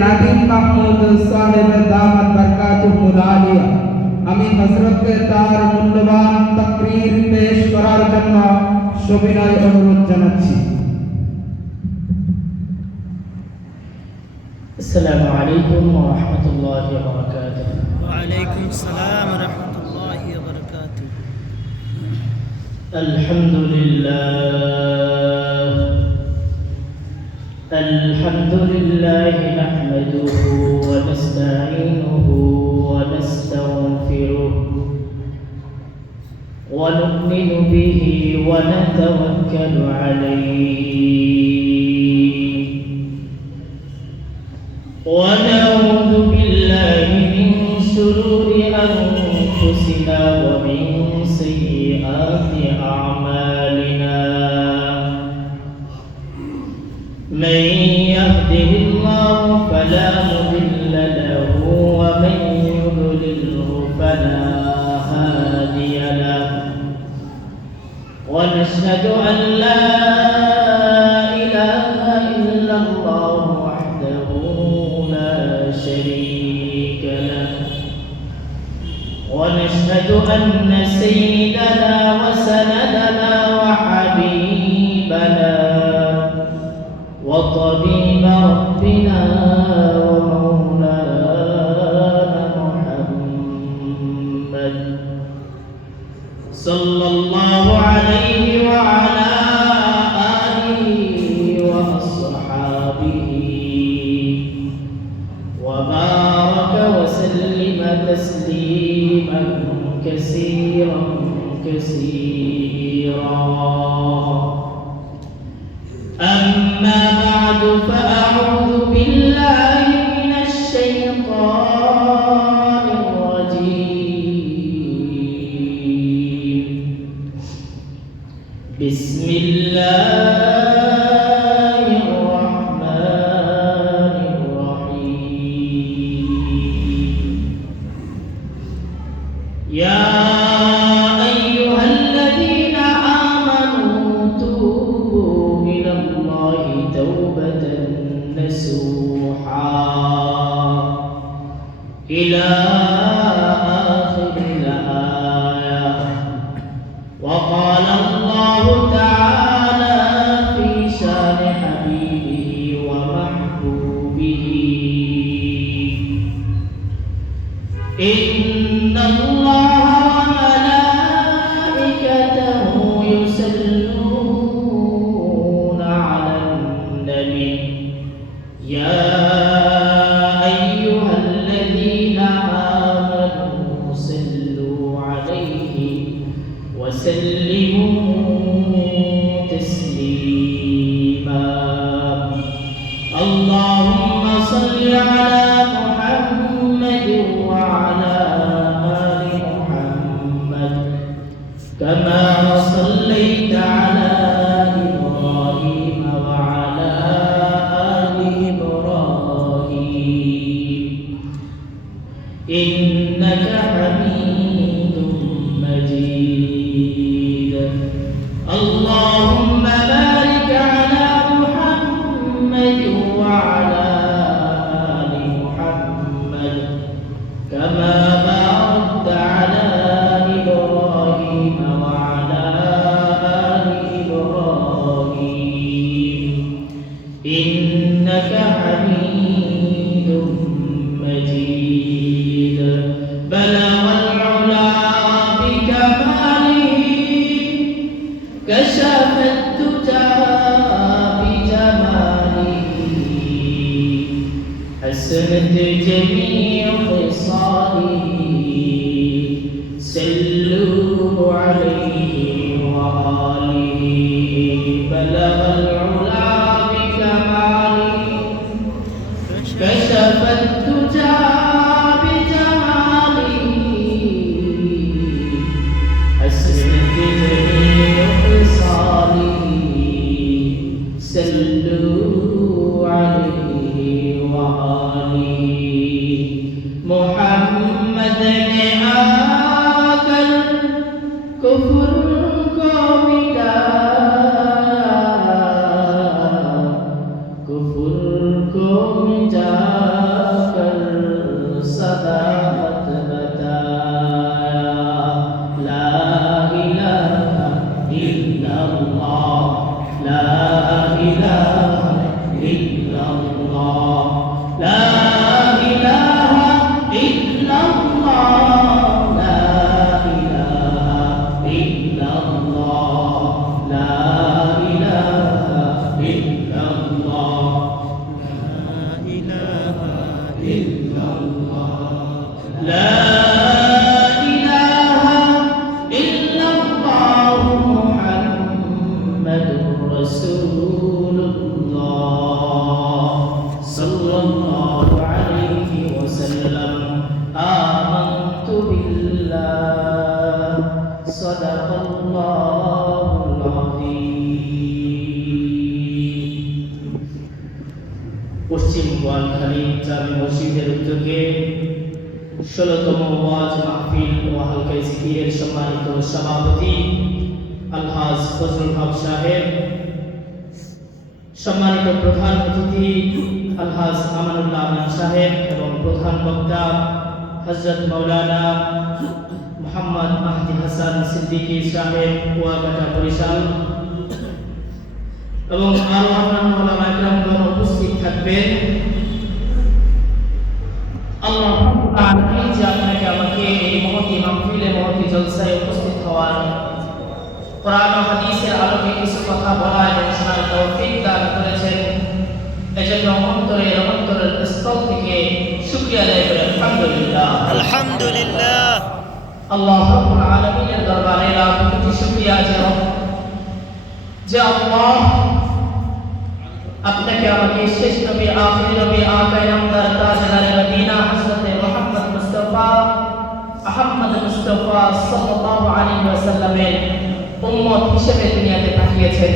নাদিম মাহমুদ সাহেব দামাত বরকাতুহুল আলিয়া আমি হযরতকে তার মূল্যবান তাকরীর পেশ করার জন্য সবিনয় অনুরোধ জানাচ্ছি। السلام عليكم ورحمة الله وبركاته. وعليكم السلام ورحمة الله وبركاته. الحمد لله نحمده ونستعينه ونستغفره ونؤمن به ونتوكل عليه ونعوذ بالله من شرور أنفسنا ومن سيئات أعمالنا من يهده الله فلا مضل له ومن يضلله فلا هادي له ونشهد أن لا إله إلا الله وحده لا شريك له ونشهد أن سيدنا وسندنا وحبيبنا وطبيب ربنا ومولانا محمد صلى الله عليه وعلى آله وأصحابه وبارك وسلم تسليما كثيرا أما بعد فأعوذ بالله من الشيطان الرجيم بسم الله الرحمن الرحيم يا أيها الذين آمنوا توبوا إلى الله توبة نصوحا إلى آخر الآية وقال الله تعالى في شان حبيبه ومحبوبه إن الله وملائكته يصلون على النبي يا أيها الذين آمنوا صلوا عليه وسلموا تسليما اللهم صل على محمد وعلى آل محمد كما صليت على إبراهيم وعلى آل إبراهيم إنك حميد مجيد اللهم بارك على محمد وعلى آل محمد كما باركت على إبراهيم وعلى آل إبراهيم إنك حميد مجيد بلغ العلا بكماله كشف الدجى بجماله حسنت جميع خصاله سلوا عليه وآله بلغ العلا بكماله كشف الدجى بجماله حسنت جميع خصاله سلوا عليه وآله محمد نے آکر کفر کو مٹایا کفر کو مٹایا লা ইলাহা ইল্লাল্লাহ মুহাম্মাদুর রাসূলুল্লাহ সাল্লাল্লাহু আলাইহি ওয়াসাল্লাম আমানতু বিল্লাহ সাদাকাল্লাহুল আযীম। পশ্চিম গোয়ালখালী জামে মসজিদের উদ্যোগে ১৬তম ওয়াজ মাহফিল ও হালকা জিকিরের সম্মানিত সভাপতি আলহাজ ফজলুল হক সাহেব, সম্মানিত প্রধান অতিথি আলহাজ আমানুল্লাহ আমান সাহেব এবং প্রধান বক্তা হযরত মাওলানা মুহাম্মদ মাহদি হাসান সিদ্দিকী সাহেব কুয়াকাটা বরিশাল এবং আরো অন্যান্য ওলামা ইকরামগণ উপস্থিত থাকবেন। আল্লাহ আমিন যে আপনাকে আমাকে এই মহতী মাহফিলে মহতী জলসায় উপস্থিত হওয়ার, কোরআন ও হাদিসের আলোকে কিছু কথা বলা এবং শোনার তৌফিক দান করেছেন। এজন্য অন্তরের স্থল থেকে শুকরিয়া আদায় করে আলহামদুলিল্লাহ। আলহামদুলিল্লাহ। আল্লাহ রাব্বুল আলামিনের দরবারে লাখ কোটি শুকরিয়া যে আল্লাহ আপনাকে আমাকে শেষ নবী আখির নবী আকায়ে নামদার তাজদার মদিনা হযরত মুহাম্মদ মুস্তাফা সাল্লাল্লাহু আলাইহি ওয়াসাল্লামের উম্মত হিসেবে দুনিয়াতে পাঠিয়েছেন।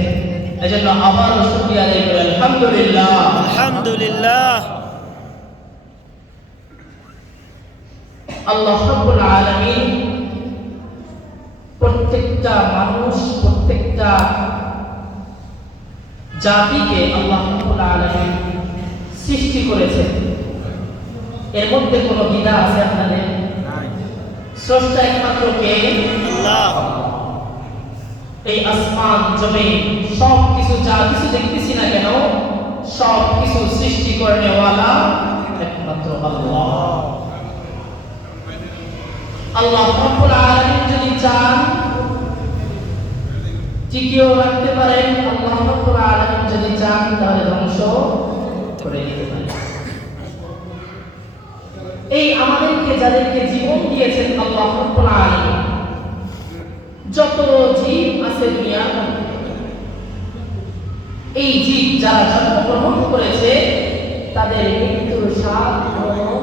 এজন্য আবারও শুকরিয়া আদায় করি আলহামদুলিল্লাহ। আলহামদুলিল্লাহ। আল্লাহ রাব্বুল আলামিন প্রত্যেকটা মানুষ, প্রত্যেকটা জাতিকে আল্লাহ রাব্বুল আলামিন সৃষ্টি করেছেন। এর মধ্যে কোনো দ্বিধা আছে আপনাদের? স্রষ্টা একমাত্র কে? আল্লাহ। এই আসমান জমিন সব কিছু যা কিছু দেখতেছি না কেন, সব কিছু সৃষ্টি করেনেওয়ালা একমাত্র আল্লাহ। আল্লাহ রাব্বুল আলামিন যদি চান টিকিয়েও রাখতে পারেন, আল্লাহ রাব্বুল আলামিন যদি চান তাহলে ধ্বংস করে দিতে পারেন। এই আমাদেরকে যাদেরকে জীবন দিয়েছেন আল্লাহ রাব্বুল আলামিন, যত জীব আছে দুনিয়ার মধ্যে, এই জীব যারা জন্মগ্রহণ করেছে তাদের মৃত্যুর স্বাদ গ্রহণ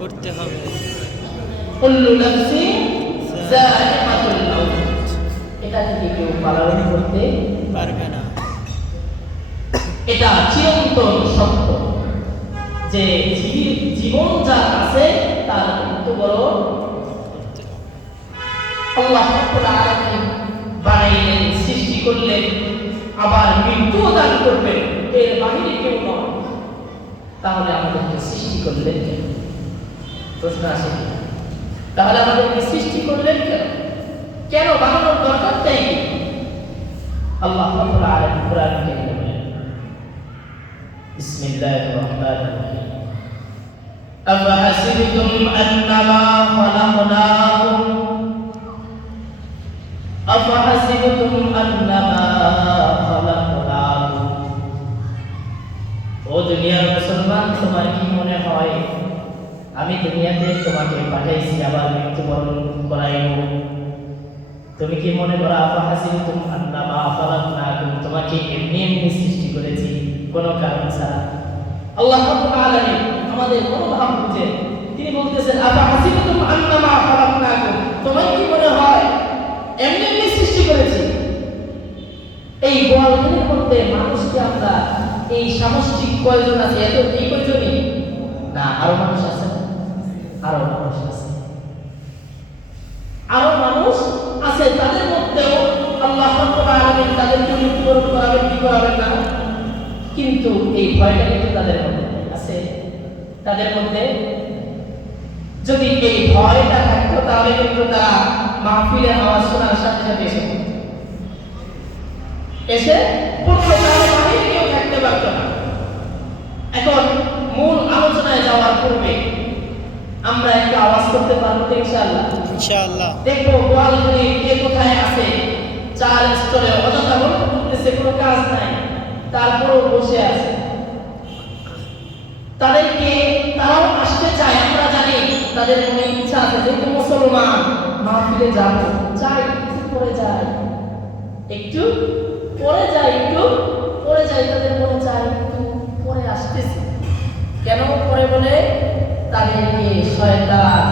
করতে হবে। কুল্লু নাফসিন যায়িকাতুল মাউত, এটা থেকে কেউ পালন করতে পারবে না। এটা চিরন্তন সত্য যে জীবন যার আছে তার মৃত্যু বরণ আল্লাহ রাব্বুল আলামিন বানাইলেন, সৃষ্টি করলেন, আবার মৃত্যু দান করবেন, এর বাহিরে কেউ নয়। তাহলে আমাদেরকে সৃষ্টি করলেন কেন? প্রশ্ন আসে, তাহলে আমাদেরকে সৃষ্টি করলেন কেন? কেন বানানোর দরকারটাই কি? আল্লাহ রাব্বুল আলামিন কোরআনে কারিমে বলেন, বিসমিল্লাহির রহমানির রহিম, আফাহাসিবতুম আন্নামা খালাকনাকুম আফাহাসিবতুম আন্নামা খালাকনাকুম। ও দুনিয়ার মুসলমান, তোমার কি মনে হয় আমি দুনিয়াতে তোমাকে পাঠাইছি আবার মৃত্যুবরণ করাইব? তুমি কি মনে করো আফাহাসিবতুম আন্নামা খালাকনাকুম, তোমাকে এমনি এমনি সৃষ্টি করেছি কোনো কারণ ছাড়া? আল্লাহ রাব্বুল আলামিন আমাদের মনোভাব বুঝে তিনি বলতেছেন আফাহাসিবতুম আন্নামা খালাকনাকুম, তোমার কি মনে হয় এমনি এমনি সৃষ্টি করেছি? এই গোয়ালখালীর মধ্যে মানুষকে আমরা এই সামষ্টিক কয়জন আছে? এত এই কয়জনই না, আরো মানুষ আছে, আরো মানুষ আছে, আরো মানুষ আছে। তাদের মধ্যেও আল্লাহ রাব্বুল আলামিন তাদেরকে মৃত্যুবরণ করাবেন কি করাবেন না, কিন্তু এই ভয়টা কিন্তু তাদের মধ্যে আছে। তাদের মধ্যে যদি এই ভয়টা থাকতো তাহলে কিন্তু তারা মাহফিলের আওয়াজ শোনার সাথে সাথে এসে পড়তো, তাহলে বাহিরে কেউ থাকতে পারত না। এখন মূল আলোচনায় যাওয়ার পূর্বে আমরা একটা আওয়াজ করতে পারবো তো ইনশাআল্লাহ? ইনশাআল্লাহ। দেখবো গোয়ালখালী কে কোথায় আছে, 4 স্তরে অযথা গল্প করতেছে, কোনো কাজ নাই, তারপরও বসে আছে। তাদেরকে তারাও আসতে চায়, আমরা জানি, তাদের মনে ইচ্ছা আছে যেহেতু মুসলমান মাহফিলে যাব, যাই একটু পরে যাই, একটু পরে যাই, একটু পরে যাই, তাদের মনে চাই একটু পরে আসতেছি। কেন পরে বলে? তাদেরকে শয়তান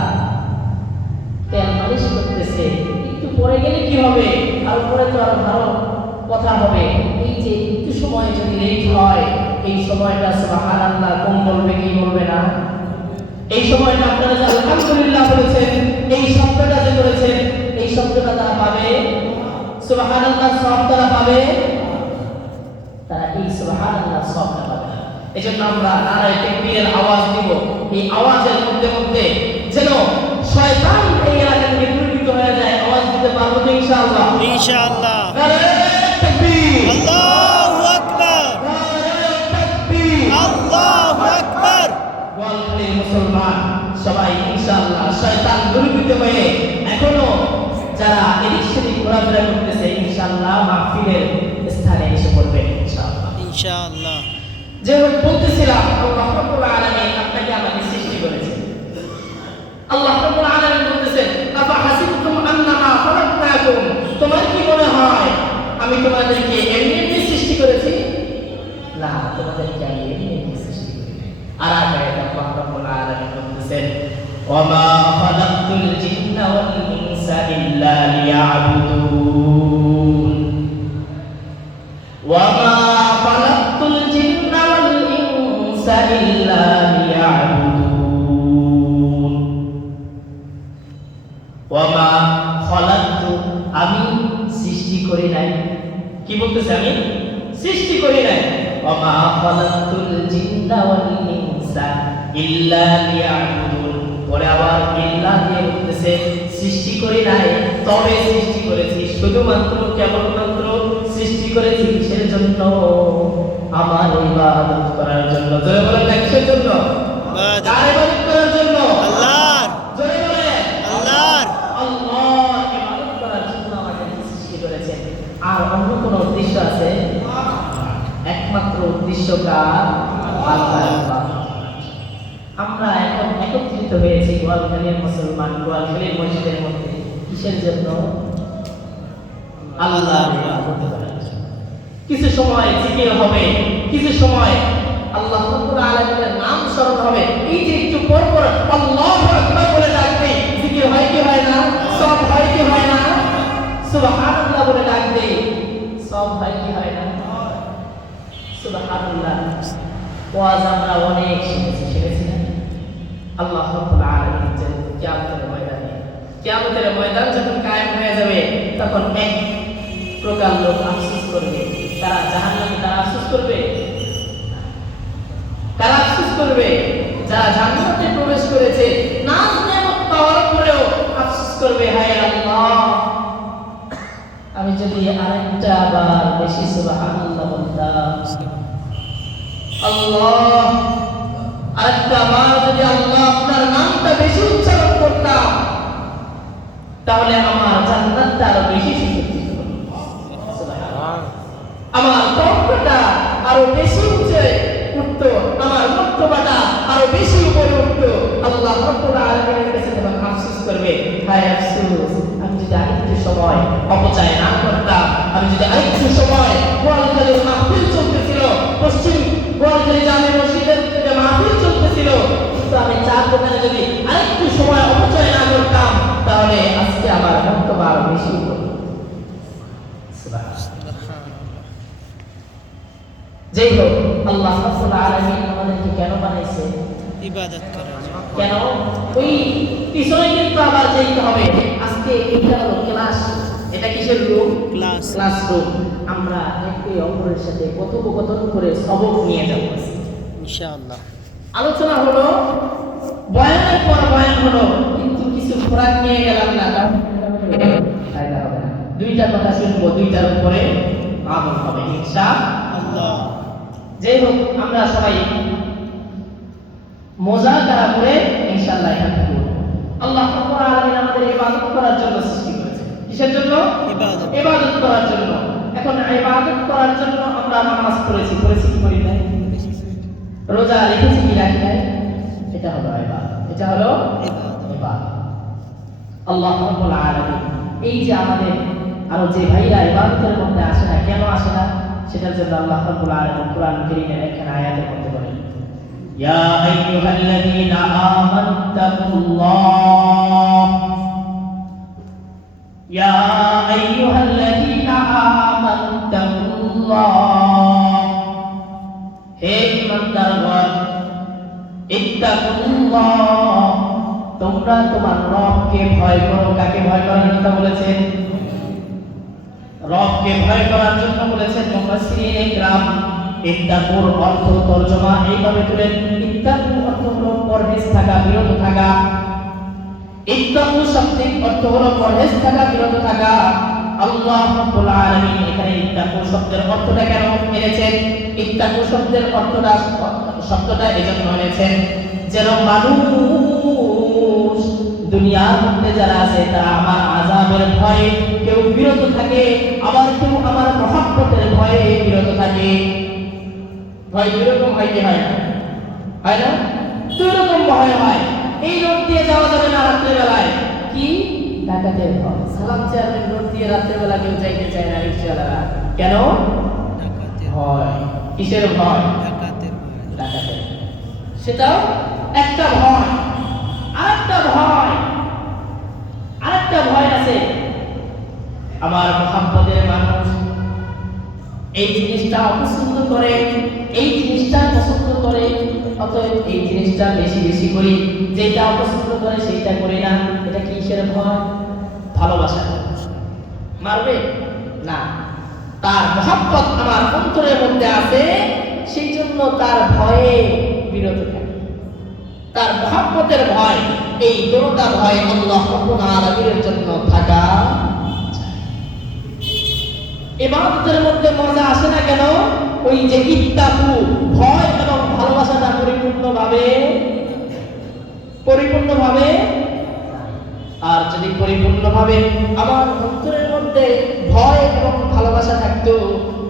তেল মালিশ করতেছে, একটু পরে গেলে কি হবে, আর পরে তো আরো ভালো কথা হবে। এই যে একটু সময় যদি লেট হয়, এই সময়টা সুবহানাল্লাহ কোন বলবে কি বলবে না? এই সময়টা আপনারা যে আলহামদুলিল্লাহ বলেছেন, এই শব্দটা যে করেছেন, এই শব্দটা তারা পাবে, সুবহানাল্লাহ সওয়াব তারা পাবে, তারা এই সুবহানাল্লাহ সওয়াবটা পাবে না। এজন্য আমরা নারায়ে তাকবীরের আওয়াজ দিব। এই আওয়াজের মধ্যে মধ্যে যেন শয়তান এই এলাকা থেকে দূরীভূত হয়ে যায়। আওয়াজ দিতে পারবো তো ইনশাআল্লাহ? ইনশাআল্লাহ। নারায়ে তাকবীর, আল্লাহু আকবার, নারায়ে তাকবীর, আল্লাহু আকবার। গোয়ালখালীর মুসলমান সবাই ইনশাআল্লাহ শয়তান দূরীভূত হয়ে এখনো যারা এদিক সেদিক ঘোরাফেরা করতেছে ইনশাআল্লাহ মাহফিলের স্থানে এসে পড়বে ইনশাআল্লাহ। ইনশাআল্লাহ। যে বলতেছিলাম আল্লাহ রাব্বুল আলামিন আপনাকে আমাকে সৃষ্টি করেছেন। আল্লাহ রাব্বুল আলামিন বলতেছেন আফা হাসিবতুম আন্নামা খালাকনাকুম, তোমার কি মনে হয় আমি তোমাদেরকে এমনি এমনি সৃষ্টি করেছি? না, তোমাদেরকে আমি এমনি এমনি সৃষ্টি করিনি। আর আয়াতে আল্লাহ রাব্বুল আলামিন বলতেছেন ওয়ামা খালাকতুল জিন্না ওয়াল ইনসা ইল্লা লিয়াবুদুন, ওয়ামা খালাকতুল জিন্না ওয়াল ইনসা ইল্লা লিয়াবুদুন, ওয়ামা খালাকতু, আমি সৃষ্টি করি নাই। কি বলতেছে? আমি সৃষ্টি করি নাই। ওয়ামা খালাকতুল জিন্না ওয়াল ইনসা ইল্লা লিয়াবুদুন, পরে আবার ইল্লা দিয়ে বলতেছে সৃষ্টি করি নাই, তবে সৃষ্টি করেছি, শুধুমাত্র কেবলমাত্র সৃষ্টি করেছি কিসের জন্য? আমার ইবাদত করার জন্য। জোরে বলেন না, কিসের জন্য? কার ইবাদত করার জন্য? আল্লাহর। জোরে বলেন আল্লাহর। আল্লাহর ইবাদত করার জন্য আমাকে সৃষ্টি করেছেন। আর অন্য কোনো উদ্দেশ্য আছে? একমাত্র উদ্দেশ্য কার? আল্লাহর ইবাদত। আমরা এখন একত্রিত হয়েছি গোয়ালখালীর মুসলমান, গোয়ালখালীর মসজিদের মধ্যে কিসের জন্য? আল্লাহর ইবাদত করার জন্য। কিছু সময় জিকির হবে, কিছু সময় আল্লাহ রাব্বুল আলামিনের নাম স্মরণ হবে। এই যে একটু পর পর আল্লাহু আকবার বলে ডাকবে, জিকির হয় কি হয় না? সব হয় কি হয় না? সুবহানাল্লাহ বলে ডাকবে, সব হয় কি হয় না? সুবহানাল্লাহ। ওয়াজ আমরা অনেক শুনেছি না? আল্লাহ রাব্বুল আলামিন যে কিয়ামতের ময়দান যখন কায়েম হয়ে যাবে, তখন এক প্রকার লোক আফসোস করবে। তারা জাহান্নামে, তারা আফসোস করবে, তারা আফসোস করবে যারা জান্নাতে প্রবেশ করেছে, নাজ নেয়ামত পাওয়ার পরেও আফসোস করবে, হায় আল্লাহ, আমি যদি আরেকটা বার বেশি সুবহানাল্লাহ বলতাম, আল্লাহ আরেকটা বার যদি আল্লাহ আপনার নামটা বেশি উচ্চারণ করতাম, তাহলে আমার জান্নাতটা আরো বেশি সুসজ্জিত হতো, আমার তকওয়াটা আরো বেশি উঠে উঠতো, আমার মর্তবাটা আরো বেশি উপরে উঠতো। আল্লাহ রাব্বুল আলামিনের কাছে তখন আফসোস করবে, হায় আফসোস, আমি যদি আরেকটু সময় অপচয় না করতাম, আমি যদি আরেকটু সময় গোয়ালখালীর মাহফিল চলতেছিল, পশ্চিম গোয়ালখালী জামে মসজিদের থেকে মাহফিল চলতেছিল, কিন্তু আমি চার দোকানে যদি আরেকটু সময় অপচয় না করতাম, তাহলে আজকে আমার মর্তবা আরো বেশি হতো। যাই হোক, আল্লাহ রাব্বুল আলামিন আমাদেরকে কেন বানাইছে? ইবাদত করার জন্য। কেন? ওই পিছনে কিন্তু আবার যেতে হবে। আজকে এটা হলো ক্লাস, এটা কিসের রুম? ক্লাসরুম। আমরা একে অপরের সাথে কথোপকথন করে সবক নিয়ে যাব ইনশাআল্লাহ। আলোচনা হলো, বয়ানের পর বয়ান হলো, কিন্তু কিছু কোরআন নিয়ে গেলাম না, ফায়দা হবে না। দুইটা কথা শুনবো, দুইটার উপরে আমল হবে ইনশাআল্লাহ। যাই হোক, আমরা সবাই মুযাকারা করে ইনশাআল্লাহ এখান থেকে আল্লাহ রাব্বুল আলামিন আমাদের ইবাদত করার জন্য সৃষ্টি করেছেন। কিসের জন্য? ইবাদত করার জন্য। এখন ইবাদত করার জন্য আমরা নামাজ পড়েছি কি করি নাই? রোজা রেখেছি কি রাখি নাই? এটা হলো ইবাদত, এটা হলো ইবাদত। ধন্যবাদ। আল্লাহ রাব্বুল আলামিন এই যে আমাদের আরো যে ভাইরা ইবাদতের মধ্যে আসে না, কেন আসে না, সেটার জন্য আল্লাহ রাব্বুল আলামিন কোরআন কারীমের একখানা আয়াতের মধ্যে বলেন, ইয়া আইয়ুহাল্লাযীনা আমানুত্তাকুল্লাহ, ইয়া আইয়ুহাল্লাযীনা আমানুত্তাকুল্লাহ, হে ঈমানদারগণ, ইত্তাকুল্লাহ, তোমরা তোমার রবকে ভয় করো। কাকে ভয় করার কথা বলেছেন? রবকে ভয় করার জন্য বলেছেন মুফাসসিরিনে কিরাম। ইত্তাকুর অর্থ তরজমা এইভাবে করেন, ইত্তাকু অর্থ হলো পরহেজ থাকা, বিরত থাকা। ইত্তাকু শব্দের অর্থ হলো পরহেজ থাকা, বিরত থাকা। আল্লাহ রাব্বুল আলামিন এখানে ইত্তাকু শব্দের অর্থটা কেন এনেছেন? ইত্তাকু শব্দের শব্দটা এজন্য এনেছেন যেন মানুষ দুনিয়ার মধ্যে যারা আছে তারা আমার আযাবের ভয়ে কেউ বিরত থাকে, আবার কেউ আমার মহব্বতের ভয়ে বিরত থাকে। ভয় দুই রকম হয়, কি হয় না? হয় না? দুই রকম ভয় হয়। এই রোড দিয়ে যাওয়া যাবে না রাত্রেবেলায়, কি ডাকাতের ভয়। সালাম চেয়ারম্যান রোড দিয়ে রাত্রেবেলা কেউ যাইতে চায় না রিকশাওয়ালারা, কেন? ভয়। কিসের ভয়? ডাকাতের। সেটাও একটা ভয়। আরেকটা ভয় আছে, আমার মহব্বতের মানুষ এই জিনিসটা অপছন্দ করে, এই জিনিসটা পছন্দ করে, অতএব এই জিনিসটা বেশি বেশি করি, যেটা অপছন্দ করে সেইটা করি না। এটা কিসের ভয়? ভালোবাসা। মারবে না, তার মহব্বত আমার অন্তরের মধ্যে আছে, সেই জন্য তার ভয়ে বিরত থাকে। তার মহব্বতের ভয়, এই দুটো ভয় আল্লাহ রাব্বুল আলামিনের জন্য থাকা। ইবাদতের মধ্যে মজা আসে না কেন? ওই যে ইত্তাকু, ভয় এবং ভালোবাসাটা পরিপূর্ণভাবে, আর যদি পরিপূর্ণভাবে আমার অন্তরের মধ্যে ভয় এবং ভালোবাসা থাকতো,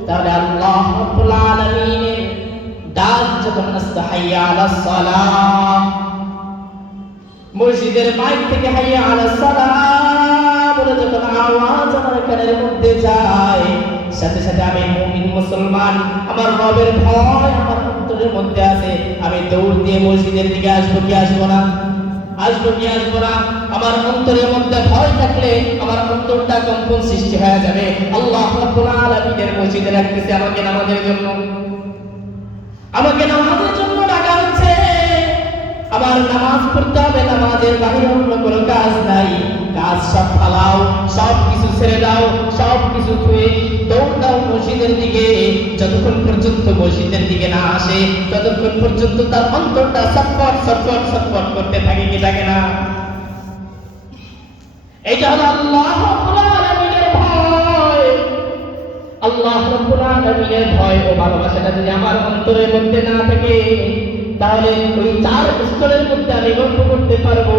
তাহলে আল্লাহ রাব্বুল আলামিনের ডাক যখন আসতো হাইয়া আলাস সালাহ, মসজিদের মাইক থেকে হাইয়া আলাস সালাহ বলে যখন আওয়াজ আমার কানের মধ্যে যায়, সাথে সাথে আমি মুমিন মুসলমান, আমার রবের ভয় আমার অন্তরের মধ্যে আছে, আমি দৌড় দিয়ে মসজিদের দিকে আসবো কি আসবো না? আসবো কি আসবো না? আমার অন্তরের মধ্যে ভয় থাকলে আমার অন্তরটা কম্পন সৃষ্টি হয়ে যাবে। আল্লাহ রাব্বুল আলামিনের মসজিদে রাখতেছে আমাকে নামাজের জন্য, আমাকে নামাজের জন্য ডাকা হচ্ছে। আমার নামাজ পড়তে হবে, নামাজের বাইরে অন্য কোনো কাজ নাই। কাজ সব ফালাও, সব কিছু ছেড়ে দাও, সব কিছু ছুঁয়ে দৌড় দাও মসজিদের দিকে। যতক্ষণ পর্যন্ত মসজিদের দিকে না আসে, ততক্ষণ পর্যন্ত তার অন্তরটা ছটফট ছটফট ছটফট করতে থাকে, কি থাকে না? এটা হলো আল্লাহ রাব্বুল আলামিনের ভয়। আল্লাহ রাব্বুল আলামিনের ভয় ও ভালোবাসাটা যদি আমার অন্তরের মধ্যে না থাকে, তাহলে ওই চার স্তরের মধ্যে আমি গল্প করতে পারবো।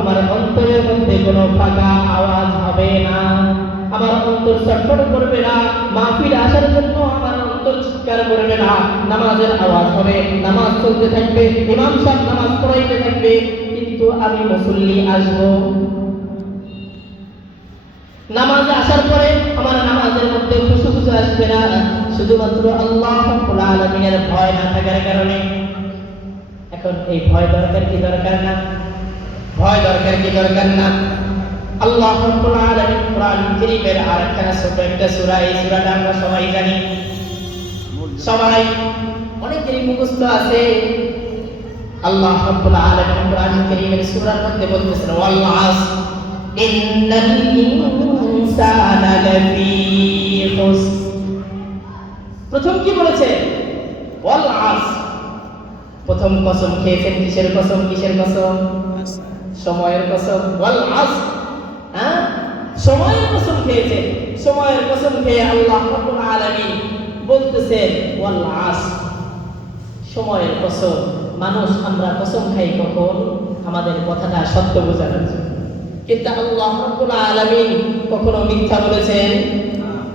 আমার অন্তরের মধ্যে কোনো ফাঁকা আওয়াজ হবে না, আমার অন্তর ছটফট করবে না, মাহফিল আসার জন্য আমার অন্তর চিৎকার করবে না। নামাজের আওয়াজ হবে, নামাজ চলতে থাকবে, ইমাম সাহেব নামাজ পড়াইতে থাকবে, কিন্তু আমি মুসল্লি আসবো। নামাজে আসার পরে আমার নামাজের মধ্যে খুশু আসবে না, শুধুমাত্র আল্লাহ রাব্বুল আলামিনের ভয় না থাকার কারণে। এখন এই ভয় দরকার কি দরকার না? ভয় দরকার কি দরকার না? আল্লাহ রাব্বুল আলামিন কোরআন কারীমের আরেকখানা ছোট একটা সূরা, এই সূরাটা আমরা সবাই জানি, সবাই অনেকেরই মুখস্থ আছে। আল্লাহ রাব্বুল আলামিন কোরআন কারীমের সূরার মধ্যে বলতেছেন, ওয়াল আসর ইন্নাল ইনসানা লাফি খুসর। প্রথম কি বলেছে? ওয়াল আসর। প্রথম কসম খেয়েছেন কিসের কসম? কিসের কসম? সময়ের কসম। ওয়াল আসর, হ্যাঁ, সময়ের কসম খেয়েছে। সময়ের কসম খেয়ে আল্লাহ রাব্বুল আলামিন বলতেছেন ওয়াল আসর, সময়ের কসম। মানুষ আমরা কসম খাই কখন? আমাদের কথাটা সত্য বোঝানোর জন্য। কিন্তু আল্লাহ রাব্বুল আলামিন কখনো মিথ্যা বলেছেন?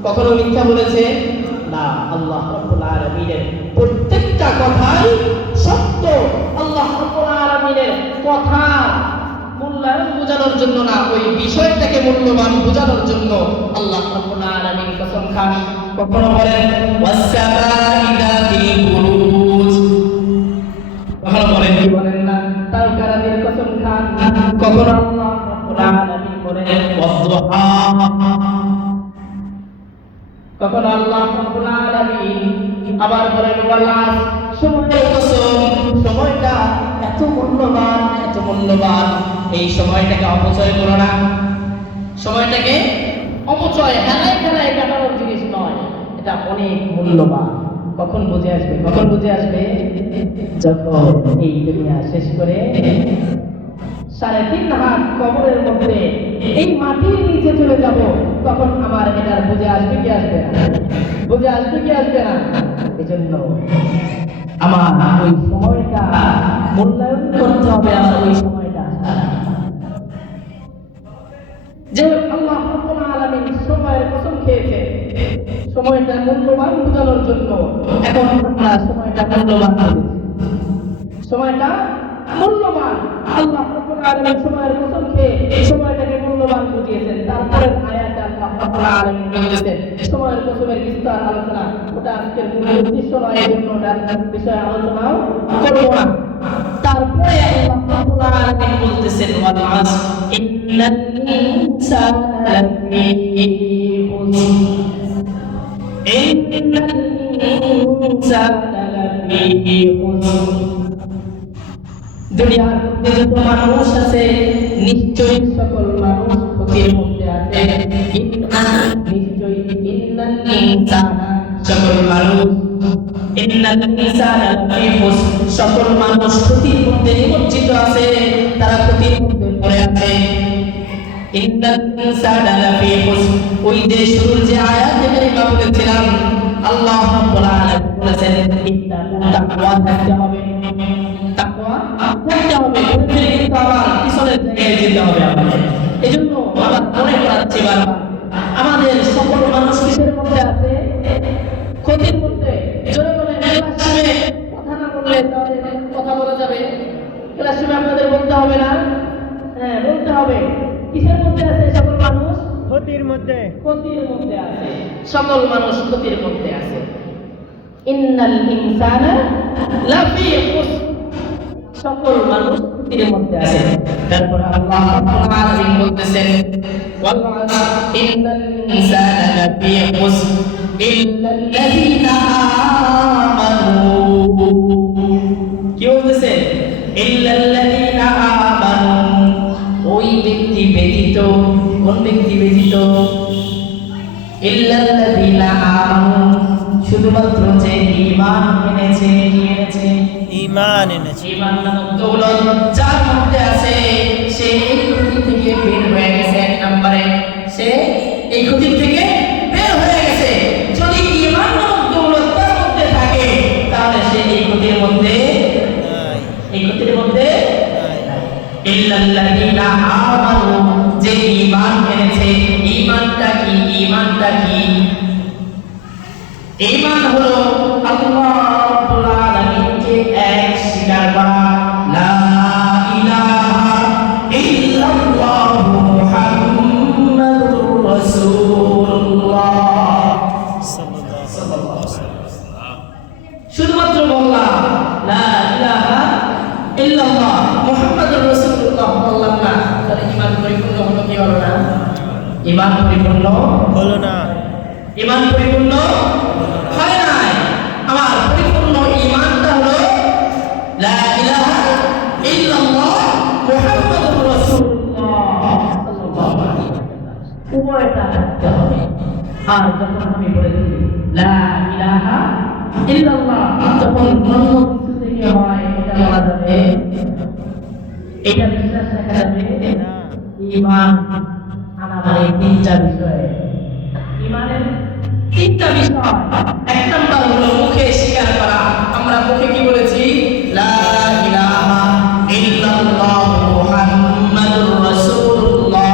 কখনো মিথ্যা বলেছেন না। আল্লাহ রাব্বুল আলামিনের প্রত্যেকটা কথাই সত্য। আল্লাহ রাব্বুল আলামিনের কথা মূল্যায়ন বোঝানোর জন্য না, ওই বিষয়টাকে মূল্যবান বোঝানোর জন্য আল্লাহ রাব্বুল আলামিন কসম খান। কখনো বলেন ওয়াস-সামাই যাতিল বুরুজ, কখনো বলেন কি বলেন না তারকারাদের কসম খান। কখনো আল্লাহ রাব্বুল আলামিন বলেন ওয়াদ-দুহা, কখনো আল্লাহ রাব্বুল আলামিন আবার বলেন ওয়াল আসর, সময়ের কসম। সময়টা এত মূল্যবান, এত মূল্যবান, এই সময়টাকে অপচয় করো না। সময়টাকে অপচয় হেলায় খেলায় কাটানোর জিনিস নয়, এটা অনেক মূল্যবান। কখন বুঝে আসবে? কখন বুঝে আসবে? যখন এই দুনিয়া শেষ করে 3.5 হাত কবরের মধ্যে এই মাটির নিচে চলে যাব, তখন আমার এটার বুঝে আসবে কি আসবে না? বুঝে আসবে কি আসবে না? এজন্য আমার ওই সময়টা মূল্যায়ন করতে হবে। আমার ওই সময়টা যে আল্লাহ রাব্বুল আলামিন সময়ের কসম খেয়েছে, সময়টা মূল্যবান বোঝানোর জন্য। এখন আমরা সময়টা মূল্যবান করেছি, সময়টা মূল্যবান। আল্লাহ রাব্বুল আলামিন সময়ের কসম খেয়ে সময়টাকে মূল্যবান বুঝিয়েছেন। তারপরের আয়াতে আল্লাহ রাব্বুল আলামিন বলেছেন সময়ের কসমের বিস্তার আলোচনা, ওটা আজকের মূল উদ্দেশ্য নয়, এজন্য ওটার বিষয়ে আলোচনাও করব না। তারপরে আল্লাহ রাব্বুল আলামিন বলতেছেন ওয়াল আসর ইন্নাল ইনসানা লাফি খুসর, ইন্নাল ইনসানা লাফি খুসর। দুনিয়ার মধ্যে যত মানুষ আছে নিশ্চয়ই সকল মানুষ ক্ষতির মধ্যে আছে। নিশ্চয়ই ইন্নাল ইনসানা, সকল মানুষ, ইন্নাল ইনসানা লাফি খুসর, সকল মানুষ ক্ষতির মধ্যে নিমজ্জিত আছে, তারা ক্ষতির মধ্যে পড়ে আছে। ইন্নাল ইনসানা লাফি খুসর, ওই যে শুরুর যে আয়াতে কারিমা বলেছিলাম, আল্লাহ রাব্বুল আলামিন বলেছেন তাকওয়া থাকতে হবে, তাকওয়া থাকতে হবে। কিন্তু আবার পিছনের জায়গায় যেতে হবে আমাদের। এজন্য আবার মনে করাচ্ছি বারবার, আমাদের সকল মানুষ কিসের মধ্যে আছে? ক্ষতির মধ্যে। জোরে বলে ক্লাসরুমে কথা না বললে তাহলে কথা বলা যাবে? ক্লাসরুমে আপনাদের বলতে হবে না? হ্যাঁ, বলতে হবে। কিসের মধ্যে আছে সকল মানুষ? ক্ষতির মধ্যে। ক্ষতির মধ্যে আছে, সকল মানুষ ক্ষতির মধ্যে আছে। ইন্নাল ইনসানা লাফি খুসর, সকল মানুষ ক্ষতির মধ্যে আছে। তারপর আল্লাহ রাব্বুল আলামিন বলতেছেন ওয়াল আসর ইন্নাল ইনসানা লাফি খুসর ইল্লাল্লাযীনা আমানু। কি বলতেছে? ইল্লাল্লাযীনা আমানু, ওই ব্যক্তি ব্যতীত। কোন ব্যক্তি ব্যতীত? ইল্লাল্লাযীনা আমানু, শুধুমাত্র যে ঈমান এনেছে। কি এনেছে? ঈমান এনেছে। ঈমান নামক দৌলত যার মধ্যে আছে, সে এই ক্ষতি থেকে বের হয়ে গেছে। এক নম্বরে সে এই ক্ষতি থেকে বের হয়ে গেছে। যদি ঈমান নামক দৌলত তার মধ্যে থাকে, তাহলে সে এই ক্ষতির মধ্যে ইল্লাল্লাযীনা আমানু, যে ঈমান এনেছে। ঈমানটা কি? ঈমানটা কি? ঈমান হলো আল্লাহ রাব্বুল আলামিনকে এক স্বীকার করা, লা ইলাহা ইল্লাল্লাহু মুহাম্মাদুর রাসূলুল্লাহ সাল্লাল্লাহু আলাইহি ওয়াসাল্লাম। শুধুমাত্র বললাম লা ইলাহা ইল্লাল্লাহ মুহাম্মাদুর রাসূলুল্লাহ, বললাম না, তাহলে ঈমান পরিপূর্ণ হলো কি হলো না? ঈমান পরিপূর্ণ হলো না। ঈমান পরিপূর্ণ হয় নাই। আমার পরিপূর্ণ ঈমানটা হলো লা ইলাহা ইল্লাল্লাহ মুহাম্মাদুর রাসূলুল্লাহ সাল্লাল্লাহু আলাইহি ওয়াসাল্লাম। উভয়টা থাকতে হবে। আর যখন আমি বলেছি লা ইলাহা ইল্লাল্লাহ, যখন অন্য কিছু থেকে হয়, এটা বলা যাবে? এটা বিশ্বাস রাখা যাবে না। ঈমান আনা মানে তিনটা বিষয়। ঈমানের তিনটা বিষয়। এক নাম্বার হলো মুখে স্বীকার করা। আমরা মুখে কি বলেছি? লা ইলাহা ইল্লাল্লাহ মুহাম্মাদুর রাসূলুল্লাহ।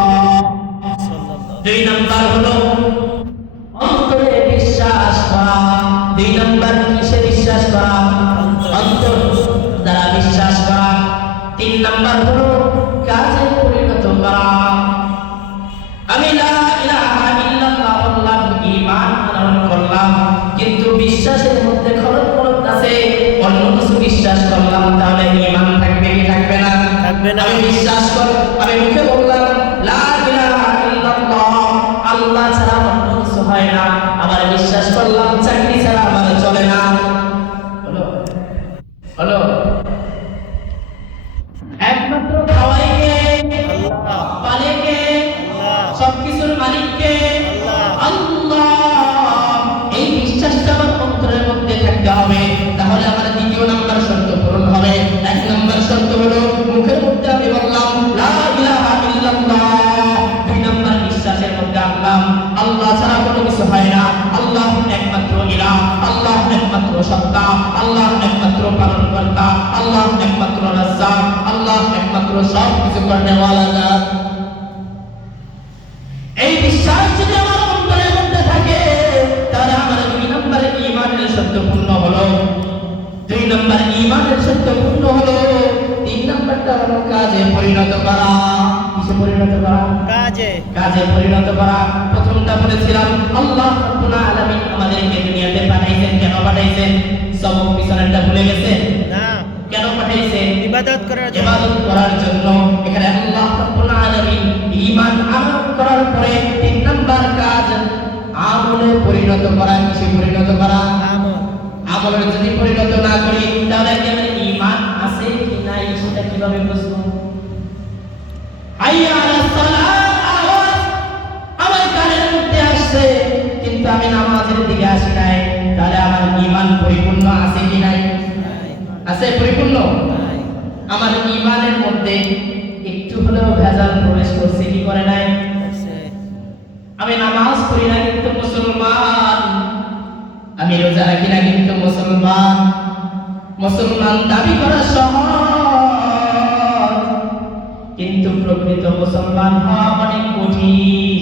দুই নাম্বার হলো অন্তরে বিশ্বাস করা। দুই নাম্বার কিসে বিশ্বাস করা? অন্তর দ্বারা বিশ্বাস করা। তিন নাম্বার হলো কাজে পরিণত করা। হবে না। আমি বিশ্বাস করি, আমি মুখে বললাম লা ইলাহা ইল্লাল্লাহ, আল্লাহ ছাড়া অন্য কিছু হয় না, আবার বিশ্বাস করলাম চাকরি ছাড়া আমার চলে না। হলো হলো একমাত্র খাওয়াই কে? আল্লাহ। পালে কে? আল্লাহ। সবকিছুর মালিক কে? আল্লাহ। আল্লাহ। এই বিশ্বাসটা আমার অন্তরের মধ্যে থাকতে হবে, তাহলে আমার দ্বিতীয় নাম্বার শর্ত পূরণ হবে। এক নাম্বার শর্ত হলো মুখের মধ্যে আমি বললাম লা ইলাহা ইল্লাল্লাহ, দুই নাম্বার বিশ্বাসের মধ্যে আনলাম আল্লাহ ছাড়া কোনো কিছু হয় না, আল্লাহ একমাত্র ইলাহ, আল্লাহ একমাত্র সত্তা, আল্লাহ একমাত্র পালনকর্তা, আল্লাহ একমাত্র রাজ্জাক, আল্লাহ একমাত্র সব কিছু করনেওয়ালা জাত। এই বিশ্বাস যদি আমার অন্তরের মধ্যে থাকে, তাহলে আমার দুই নম্বরে ঈমানের শর্ত পূর্ণ হলো। দুই নম্বর ঈমানের শর্ত পূর্ণ হলো। তিন নম্বরটা হলো কাজে পরিণত করা। কিসে পরিণত করা? কাজে। কাজে পরিণত করা। প্রথমটা বলেছিলাম আল্লাহ রাব্বুল আলামিন আমাদেরকে দুনিয়াতে পাঠাইছেন। কেন পাঠাইছেন? সব পিছনেরটা ভুলে গেছেন? না, কেন পাঠাইছেন? ইবাদত করার জন্য। ইবাদত করার জন্য। এখানে আল্লাহ রাব্বুল আলামিন ঈমান আমল করার পরে তিন নাম্বার কাজ আমলে পরিণত করা। কিসে পরিণত করা? আমল। আমলে যদি পরিণত না করি, তাহলে কি আমার ঈমান আছে কি নাই সেটা কিভাবে বুঝবো? হাইয়া আলাস সালাহ আওয়াজ আমার কানের মধ্যে আসছে, কিন্তু আমি নামাজের দিকে আসি নাই, তাহলে আমার ঈমান পরিপূর্ণ আছে কি নাই? আছে, পরিপূর্ণ। আমার ঈমানের মধ্যে একটু হলেও ভেজাল প্রবেশ করছে কি করে নাই? আমি নামাজ পড়ি না কিন্তু মুসলমান, আমি রোজা রাখি না কিন্তু মুসলমান। মুসলমান দাবি করা সহজ, কিন্তু প্রকৃত মুসলমান হওয়া অনেক কঠিন।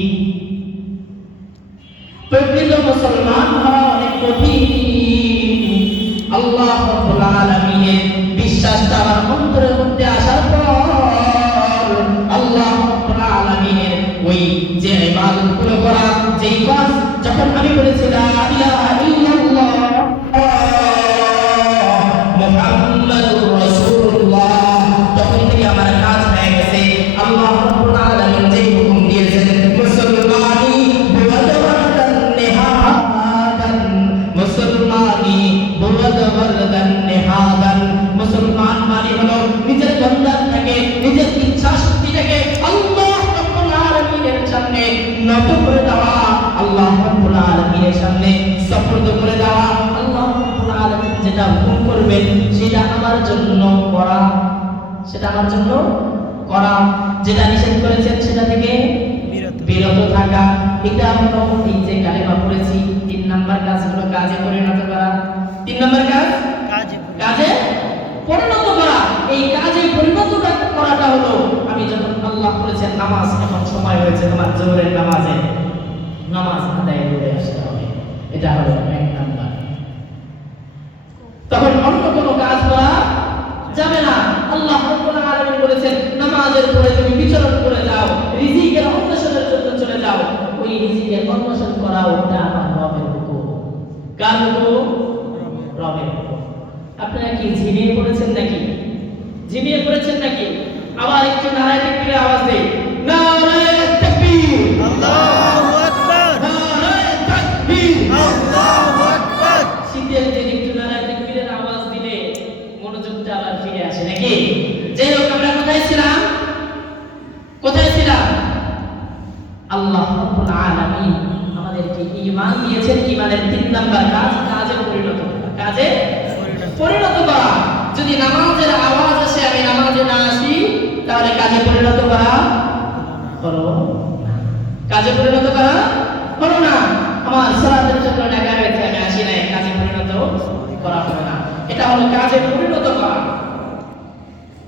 প্রকৃত মুসলমান হওয়া অনেক কঠিন। আল্লাহ রাব্বুল আলামিনের বিশ্বাসটা আমার অন্তরের মধ্যে আসার পর আল্লাহ রাব্বুল আলামিনের ওই যে ইবাদতগুলো করা, যেই কাজ যখন আমি বলেছি লা ইলাহা ইল্লাল্লাহ মুহাম্মাদুর রাসূলুল্লাহ, তখন থেকে আমার কাজ হয়ে গেছে। আল্লাহ রাব্বুল আলামিন যেই হুকুম দিয়েছেন মুসলমানি বুয়াদান নিহাদান, মুসলমানি বুয়াদান নিহাদান, মুসলমান মানে হলো নিজের গন্ডার থেকে নিজের ইচ্ছা শক্তি থেকে আল্লাহ রাব্বুল আলামিনের সামনে নত করে দেওয়া, আল্লাহ রাব্বুল আলামিনের সামনে সুপর্দ করে দেওয়া। আল্লাহ রাব্বুল আলামিন যেটা হুকুম করবেন সেটা আমার জন্য করা, সেটা আমার জন্য করা, যেটা নিষেধ করেছেন সেটা থেকে বিরত থাকা। এটা হলো এই যে কালেমা পড়েছি, তিন নাম্বার কাজ হলো কাজে পরিণত করা। তিন নাম্বার কাজ কাজে পরিণত করা। এই কাজে পরিণত করাটা হলো আমি যখন আল্লাহ বলেছেন নামাজ এখন সময় হয়েছে তোমার জোহরের নামাজে, নামাজ আদায় করে আসতে হবে, এটা হলো এক নাম্বার। তখন অন্য কোনো কাজ করা যাবে না। আল্লাহ রাব্বুল আলামিন বলেছেন নামাজের পরে তুমি বিচরণ করে যাও, রিজিকের অন্বেষণের জন্য চলে যাও। ওই রিজিকের অন্বেষণ করা ওটা আমার রবের হুকুম। কার হুকুম? রবের হুকুম। আপনারা কি ঝিমিয়ে পড়েছেন নাকি? ঝিমিয়ে পড়েছেন নাকি? আবার একটু নারায়ে তাকবীরের আওয়াজ দেই। নারায়ে তাকবীর, আল্লাহু আকবার, নারায়ে তাকবীর, আল্লাহু আকবার। শীতের দিন একটু নারায়ে তাকবীরের আওয়াজ দিলে মনোযোগটা আবার ফিরে আসে নাকি? যাই হোক, আমরা কোথায় ছিলাম? কোথায় ছিলাম? আল্লাহ রাব্বুল আলামিন আমাদেরকে ঈমান দিয়েছেন। ঈমানের তিন নাম্বার কাজ কাজে পরিণত করা। কাজে পরিণত করা। যদি নামাজের আওয়াজ আসে আমি নামাজে না আসি, তাহলে কাজে পরিণত করা হলো না। কাজে পরিণত করা হলো না। আমার সালাতের জন্য ডাকা হয়েছে, আমি আসি নাই, কাজে পরিণত করা হবে না। এটা হলো কাজে পরিণত করা।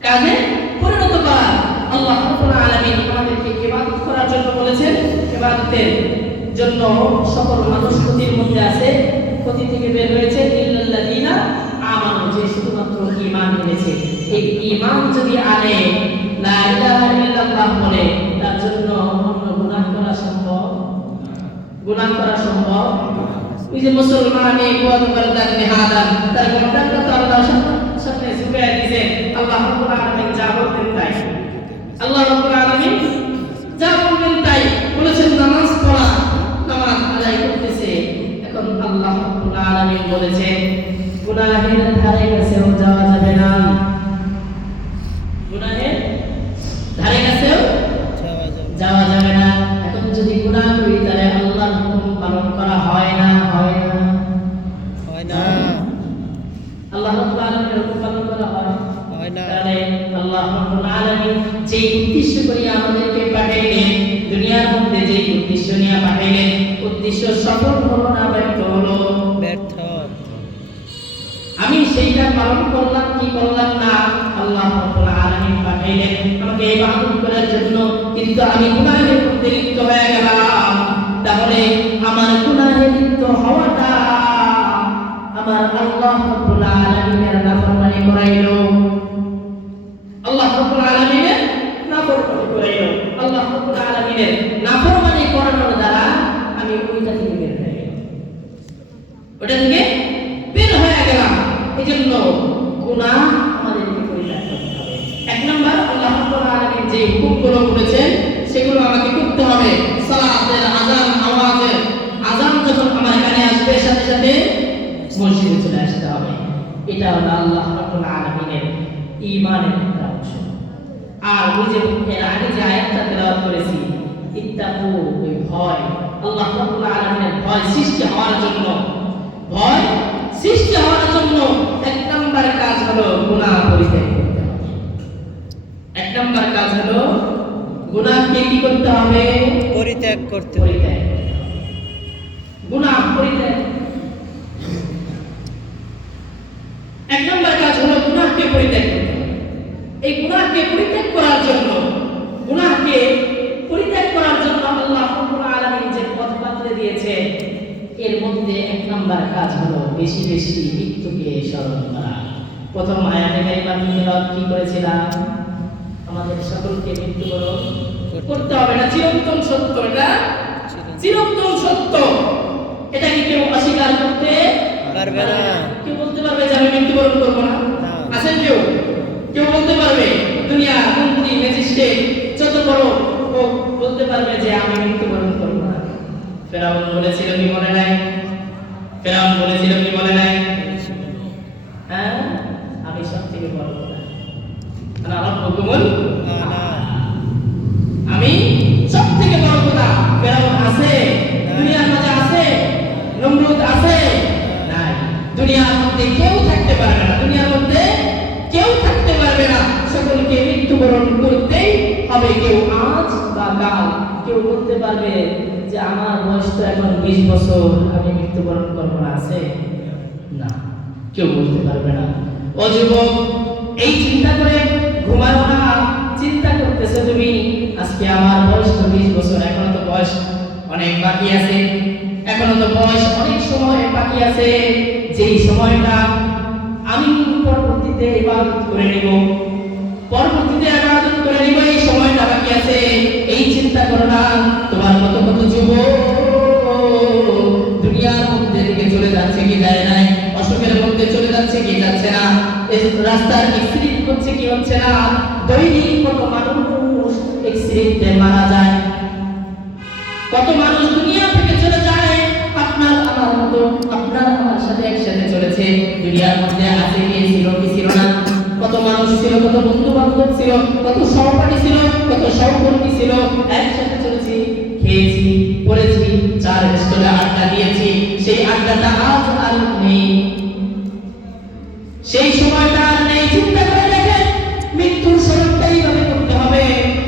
কাজে পরিণত করা। আল্লাহ রাব্বুল আলামিন আমাদেরকে ইবাদত করার জন্য বলেছেন। ইবাদতের জন্য সকল মানুষ ক্ষতির মধ্যে আছে, ক্ষতি থেকে বের হয়েছে ইল্লাল্লাযিনা আমানু, যে শুধুমাত্র ঈমান এনেছে। এই ঈমান যদি আনে, লা ইলাহা ইল্লাল্লাহ বলে, তার জন্য অন্য গুনাহ করা সম্ভব? গুনাহ করা সম্ভব? ওই যে মুসলমানি বুয়াদান নিহাদান, তার গন্ডারটা তো আল্লাহর সামনে ঝুঁকায় দিয়েছে। আল্লাহ রাব্বুল আলামিন যা বলতেন তাই। আল্লাহ রাব্বুল আলামিন যে উদ্দেশ্য করে আমাদেরকে পাঠাইলেন, দুনিয়ার মধ্যে যে উদ্দেশ্য নিয়ে পাঠাইলেন, উদ্দেশ্য সফল হলো না ব্যর্থ হলো? ব্যর্থ। আমি সেইটা পালন করলাম কি করলাম না? আল্লাহ রাব্বুল আলামিন পাঠাইলেন আমাকে ইবাদত করার জন্য, কিন্তু আমি গুনাহের মধ্যে লিপ্ত হয়ে গেলাম। তাহলে আমার গুনাহে লিপ্ত হওয়াটা আমার আল্লাহ রাব্বুল আলামিনের নাফরমানি করাইলো। আল্লাহ রাব্বুল আলামিনের নাফরমানি করাইলো। আল্লাহ রাব্বুল আলামিনের নাফরমানি করানোর দ্বারা আমি ওইটা থেকে বের হয়ে গেলাম, ওটা থেকে বের হয়ে গেলাম। এজন্য গুনাহ আমাদেরকে পরিত্যাগ করতে হবে। এক নাম্বার, আল্লাহ রাব্বুল আলামিন যে হুকুমগুলো করেছেন সেগুলো আমাকে করতে হবে। সালাতের আযান, আওয়াজের আযান যখন আমার কানে আসবে, সাথে সাথে মসজিদে চলে আসতে হবে। এটা হলো আল্লাহ রাব্বুল আলামিনের ঈমানের একটা অংশ। আর ওই যে এর আগে যে আয়াতটা তেলাওয়াত করেছি, ইত্তাকু, ওই ভয়, আল্লাহ রাব্বুল আলামিনের ভয় সৃষ্টি হওয়ার জন্য, ভয় সৃষ্টি হওয়ার জন্য এক নাম্বার কাজ হলো গুনাহ পরিত্যাগ করতে হবে। এক নাম্বার কাজ হলো গুনাহকে কি করতে হবে? পরিত্যাগ করতে হবে। পরিত্যাগ করতে হবে। গুনাহ পরিত্যাগ, এক নাম্বার কাজ হলো গুনাহকে পরিত্যাগ করতে হবে। এই গুনাহকে পরিত্যাগ করার জন্য, গুনাহকে পরিত্যাগ করার জন্য আল্লাহ রাব্বুল আলামিন যে পথ বাতলে দিয়েছে, এর মধ্যে এক নাম্বার কাজ হলো বেশি বেশি মৃত্যুকে স্মরণ করা। প্রথম আয়াতে কারিমা তেলাওয়াত কি করেছিলাম? আমাদের সকলকে মৃত্যুবরণ করতে হবে, না চিরন্তন সত্য, এটা চিরন্তন সত্য। এটা কি কেউ অস্বীকার করতে পারবে না। কেউ বলতে পারবে যে আমি মৃত্যুবরণ করব না? আছেন কেউ? কেউ বলতে পারবে? দুনিয়া মন্ত্রী, ম্যাজিস্ট্রেট যত বড় ও বলতে পারবে যে আমি মৃত্যুবরণ করব না? ফেরাউন বলেছিল কি মনে নাই? ফেরাউন বলেছিল কি মনে নাই? হ্যাঁ, আমি সবথেকে বড় খোদা, আনা রাব্বুকুমুল আ'লা, আমি সবথেকে বড় খোদা। ফেরাউন আছে দুনিয়ার মাঝে? আছে। নমরুদ আছে? নাই। দুনিয়ার মধ্যে কেউ থাকতে পারবে না, দুনিয়ার মধ্যে কেউ থাকতে পারবে না। সকলকে মৃত্যুবরণ করতেই হবে, কেউ আজ বা কাল। কেউ বলতে পারবে যে আমার বয়স তো এখন 20 বছর, আমি মৃত্যুবরণ করবো না? আছে? না, কেউ বলতে পারবে না। ও যুবক, এই চিন্তা করে ঘুমাও না। চিন্তা করতেছে তুমি, আজকে আমার বয়স তো 20 বছর, এখনো তো বয়স অনেক বাকি আছে, এখনো তো বয়স অনেক সময় বাকি আছে। যেই সময়টা আমি পরবর্তীতে ইবাদত করে নিব, পরবর্তীতে ইবাদত করে নিব, এই সময়টা বাকি আছে। এই চিন্তা করো না। তোমার কত কত যুবক দুনিয়ার মধ্যে দিকে চলে যাচ্ছে কি যায় না, অসুখের মধ্যে চলে যাচ্ছে কি যাচ্ছে না, রাস্তার অ্যাক্সিডেন্ট হচ্ছে কি হচ্ছে না। দৈনিক কত মানুষ অ্যাক্সিডেন্টে মারা যায়, কত মানুষ দুনিয়া থেকে চলে যায়। আপনার আমার মতো, আপনার আমার সাথে একসাথে চলেছে। দুনিয়ার মধ্যে আছে কি ছিল কি ছিল না, কত মানুষ ছিল, কত বন্ধু বান্ধব ছিল, কত সহপাঠী ছিল, কত সহকর্মী ছিল, একসাথে চলেছি, খেয়েছি, পড়েছি, চার রেস্টুরেন্টে আড্ডা দিয়েছি। সেই আড্ডাটা আজ আর নেই, সেই সময়টা আর নেই। চিন্তা করে দেখেন, মৃত্যুর স্মরণটা এইভাবে করতে হবে।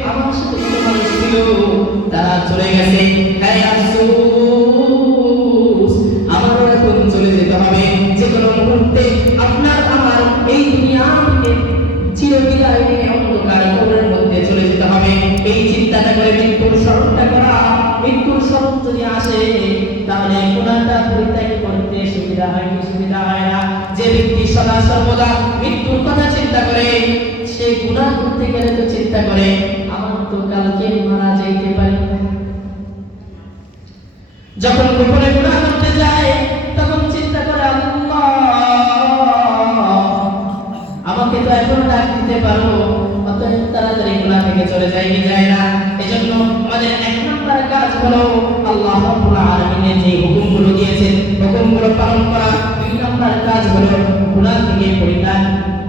আমার সাথে কত মানুষ ছিল, তারা চলে গেছে। হ্যাঁ, আফসোস, আমারও এখন চলে যেতে হবে। যে কোনো মুহূর্তে আপনার আমার এই দুনিয়া থেকে চিরবিদায় নিয়ে অন্ধকার কবরের মধ্যে চলে যেতে হবে। এই চিন্তাটা করে মৃত্যুর স্মরণটা করা, মৃত্যুর স্মরণ যদি আসে তাহলে গুনাহটা পরিত্যাগ করতে সুবিধা হয় কি সুবিধা হয় না? যে ব্যক্তি সদা সর্বদা মৃত্যুর কথা চিন্তা করে, সে গুনাহ করতে গেলে তো চিন্তা করে আমার তো কালকে মারা যাইতে পারে। যখন গোপনে গুনাহ করতে যায় তখন চিন্তা করে আল্লাহ আমাকে তো এখন ডাক দিতে পারো, অতএব তাড়াতাড়ি গুনাহ থেকে চলে যায় কি যায় না? এজন্য আমাদের এক নম্বর কাজ হলো আল্লাহ রাব্বুল আলামিনের যে হুকুমগুলো দিয়েছেন হুকুমগুলো পালন করা। দুই নম্বর কাজ হলো গুনাহ থেকে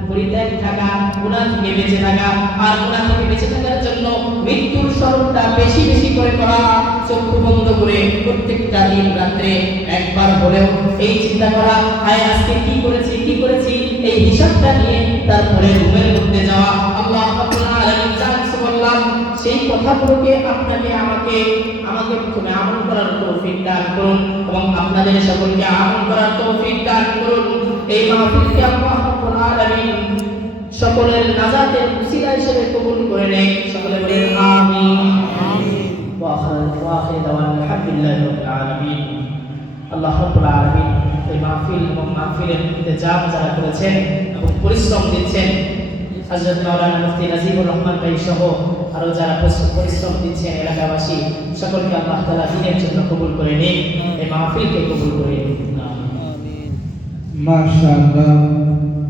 পরিত্যাগ থাকা, গুনাহ থেকে বেঁচে থাকা। আর গুনাহ থেকে বেঁচে থাকার জন্য মৃত্যুর স্মরণটা বেশি বেশি করে করা। চোখ বন্ধ করে প্রত্যেকটা দিন রাতে একবার হলেও এই চিন্তা করা, হায় আজকে কি করেছি এই হিসাবটা নিয়ে তারপরে ঘুমের মধ্যে যাওয়া। আল্লাহ কথাগুলোকে আপনাকে আমাকে প্রথমে আমল করার তৌফিক দান করুন এবং আপনাদের সকলকে আমল করার তৌফিক দান করুন। এই মাহফিলকে আল্লাহ রাব্বুল আলামিন সকলের নাজাতের উসিলা হিসেবে কবুল করে নেন। সকলে বলেন আমিন। ওয়া আখির দাওয়ানা আলহামদুলিল্লাহি রাব্বিল আলামিন। আল্লাহ রাব্বুল আলামিন এই মাহফিল এবং মাহফিলের ইন্তজাম যারা করেছেন এবং পরিশ্রম দিচ্ছেন, হযরত মাওলানা মুফতি নাজিবুর রহমান ভাই সহ আরো যারা পরিশ্রম দিচ্ছেন এলাকাবাসী সকলকে আল্লাহ তাআলা দিনের জন্য কবুল করে নিন, এই মাহফিলকে কবুল করে নিন। আমিন। মাশাআল্লাহ।